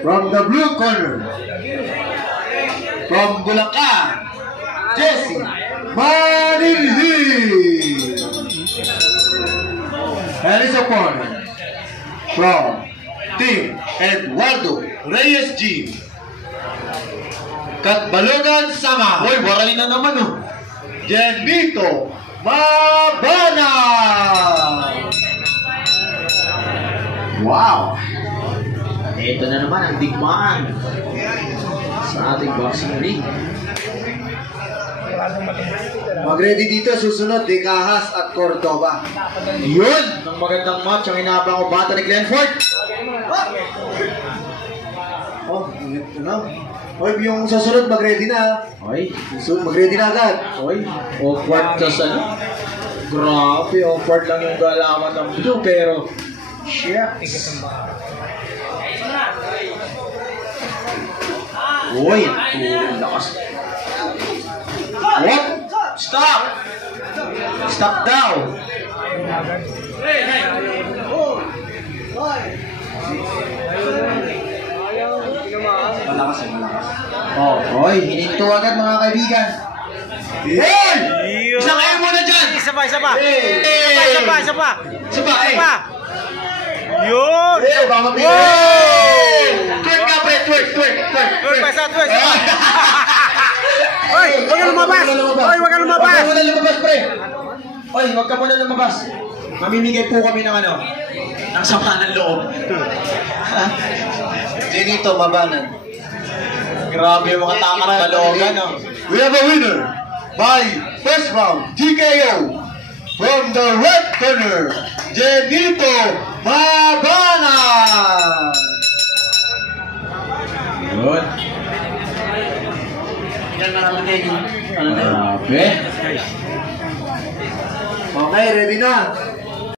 From the blue corner, from Bulacan, Jesse Manilhi. And his opponent from Team Eduardo Reyes G. Katbalogan Sama. Uy, waray na naman oh. Jenito Mabana. Wow. Ito na naman ang digmaan sa ating boxing ring. Mag-ready dito, susunod, Decahas at Cordoba. Yun! Ang magandang match ang inabang ko bata ni Glenford. Oh, ano? Oy, yung susunod, mag-ready na. Oy, Mag-ready na agad. oy, awkward ka sa ano? Grabe, awkward lang yung galaman ng blue pero shit. Uy, lakas. What? Stop! Stop daw! Malakas, malakas. Oh, oy, hininto agad mga kaibigan. Hey! Isang kayo muna dyan! Isa pa, isa pa. Hey! Isa pa, isa pa. Isa pa, Isa pa. Yun! Hey, baka mapili. Hey! Twerk ka, pre! Twerk! Twerk pa, isa, twerk. Hoy, huwag ka lumabas! Hoy, huwag ka lumabas! Huwag ka muna lumabas, pre! Oy, huwag ka muna lumabas. Mamimigay po kami ng ano? Ng sama ng loob. Jenito Mabanan. Grabe yung mga takat balogan, no? We have a winner by first round TKO from the red corner, Jenito Mabana. Good. Yan na naman kayo. Grabe. Okay, ready na.